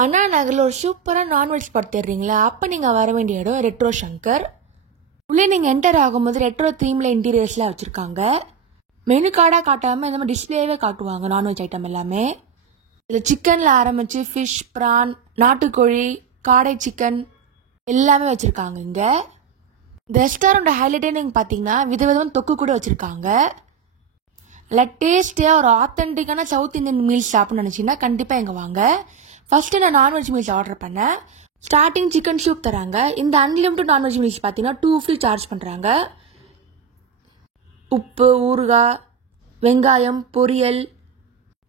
அண்ணா நகரில் ஒரு சூப்பராக நான்வெஜ் ஸ்பாட் தேடுறீங்களா? அப்போ நீங்கள் வர வேண்டிய இடம் ரெட்ரோ சங்கர். உள்ளே நீங்கள் என்டர் ஆகும்போது ரெட்ரோ தீமில் இன்டீரியர்ஸ்லாம் வச்சுருக்காங்க. மெனு கார்டாக காட்டாமல் இந்த மாதிரி டிஸ்பிளேவே காட்டுவாங்க நான்வெஜ் ஐட்டம் எல்லாமே. இதில் சிக்கனில் ஆரம்பித்து ஃபிஷ், ப்ரான், நாட்டுக்கோழி, காடை சிக்கன் எல்லாமே வச்சுருக்காங்க. இங்கே இந்த ரெஸ்டாரண்ட் ஹைலைட்டே நீங்கள் பார்த்தீங்கன்னா விதவிதமான தொக்கு கூட வச்சுருக்காங்க. இல்லை டேஸ்டியாக ஒரு ஆத்தென்டிக்கான சவுத் இந்தியன் மீல்ஸ் சாப்பிட்ணுன்னு நினச்சிங்கன்னா கண்டிப்பாக இங்கே வாங்க. ஃபஸ்ட்டு நான் நான்வெஜ் மீல்ஸ் ஆர்டர் பண்ணேன். ஸ்டார்டிங் சிக்கன் சூப் தராங்க. இந்த அன்லிமிட்டட் நான்வெஜ் மீல்ஸ் பார்த்தீங்கன்னா 2 ஃப்ரீ சார்ஜ் பண்ணுறாங்க. உப்பு, ஊறுகாய், வெங்காயம், பொரியல்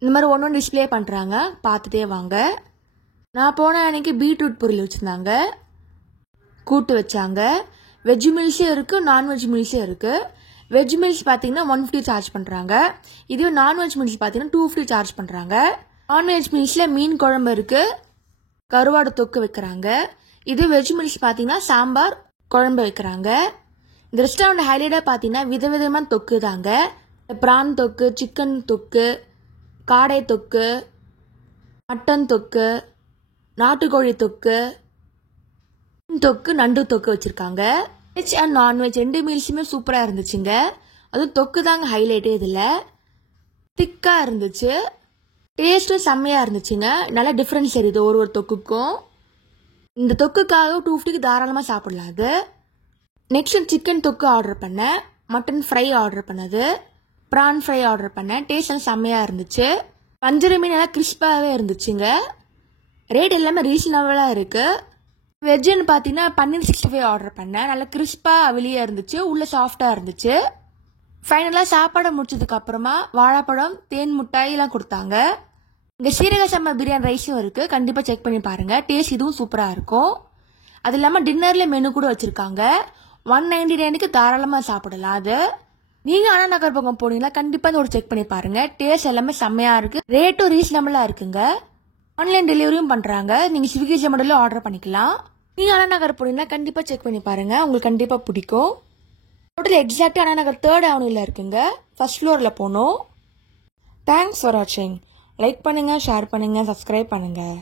இந்த மாதிரி ஒன்று டிஸ்பிளே பண்ணுறாங்க. பார்த்துட்டே வாங்க. நான் போன அன்னைக்கு பீட்ரூட் பொரியல் வச்சுருந்தாங்க, கூட்டு வச்சாங்க. வெஜ் மீல்ஸே இருக்குது, நான்வெஜ் மீல்ஸே இருக்குது. வெஜ் மீல்ஸ் பார்த்தீங்கன்னா 1 ஃப்ரீ சார்ஜ் பண்ணுறாங்க. இதுவே நான்வெஜ் மீல்ஸ் பார்த்தீங்கன்னா 2 ஃப்ரீ சார்ஜ் பண்ணுறாங்க. நான்வெஜ் மீல்ஸில் மீன் குழம்பு இருக்குது, கருவாடு தொக்கு வைக்கிறாங்க. இது வெஜ் மீல்ஸ் பார்த்தீங்கன்னா சாம்பார் குழம்பு வைக்கிறாங்க. இந்த ரெஸ்டாரண்ட் ஹைலைட்டாக பார்த்தீங்கன்னா விதவிதமான தொக்கு தாங்க. ப்ரான் தொக்கு, சிக்கன் தொக்கு, காடை தொக்கு, மட்டன் தொக்கு, நாட்டுக்கோழி தொக்கு, தொக்கு, நண்டு தொக்கு வச்சுருக்காங்க. வெஜ் அண்ட் நான்வெஜ் 2 மீல்ஸுமே சூப்பராக இருந்துச்சுங்க. அதுவும் தொக்கு தாங்க ஹைலைட்டே. இதில் திக்காக இருந்துச்சு, டேஸ்ட்டும் செம்மையாக இருந்துச்சுங்க. நல்லா டிஃப்ரென்ஸ் தெரியுது ஒரு தொக்குக்கும். இந்த தொக்குக்காக 2 ஃப்ரீக்கு தாராளமாக சாப்பிடலாம். அது நெக்ஸ்ட் சிக்கன் தொக்கு ஆர்டர் பண்ணேன், மட்டன் ஃப்ரை ஆர்டர் பண்ணது, ப்ரான் ஃப்ரை ஆர்டர் பண்ணேன். டேஸ்ட் செம்மையாக இருந்துச்சு. வஞ்சர மீன் நல்லா கிறிஸ்பாகவே இருந்துச்சுங்க. ரேட் எல்லாமே ரீசனபிளாக இருக்குது. வெஜ்ஜுன்னு பார்த்தீங்கன்னா பன்னீர் 65 ஆர்டர் பண்ணேன். நல்லா கிறிஸ்பாக வெளியே இருந்துச்சு, உள்ளே சாஃப்டாக இருந்துச்சு. ஃபைனலாக சாப்பாடை முடிச்சதுக்கு அப்புறமா வாழைப்பழம், தேன் மிட்டாயெல்லாம் கொடுத்தாங்க. இங்கே சீரக சம்பா பிரியாணி ரைஸும் இருக்குது, கண்டிப்பாக செக் பண்ணி பாருங்கள். டேஸ்ட் இதுவும் சூப்பராக இருக்கும். அது இல்லாமல் டின்னரில் மெனு கூட வச்சுருக்காங்க. 199க்கு தாராளமாக சாப்பிடலாம். அது நீங்கள் அண்ணா நகர் பக்கம் போனீங்கன்னா கண்டிப்பாக இந்த ஒரு செக் பண்ணி பாருங்கள். டேஸ்ட் எல்லாமே செம்மையாக இருக்குது, ரேட்டும் ரீசனபிளாக இருக்குங்க. ஆன்லைன் டெலிவரியும் பண்ணுறாங்க. நீங்கள் ஸ்விக்கி ஜொமேட்டோவில் ஆர்டர் பண்ணிக்கலாம். நீங்கள் அண்ணா நகர் போனீங்கன்னா கண்டிப்பாக செக் பண்ணி பாருங்கள், உங்களுக்கு கண்டிப்பாக பிடிக்கும். டோட்டல் எக்ஸாக்டாக அண்ணா நகர் 3rd அவனியில் இருக்குங்க. ஃபர்ஸ்ட் ஃப்ளோரில் போகணும். தேங்க்ஸ் ஃபார் வாட்சிங். லைக் பண்ணுங்கள், ஷேர் பண்ணுங்கள், சப்ஸ்கிரைப் பண்ணுங்கள்.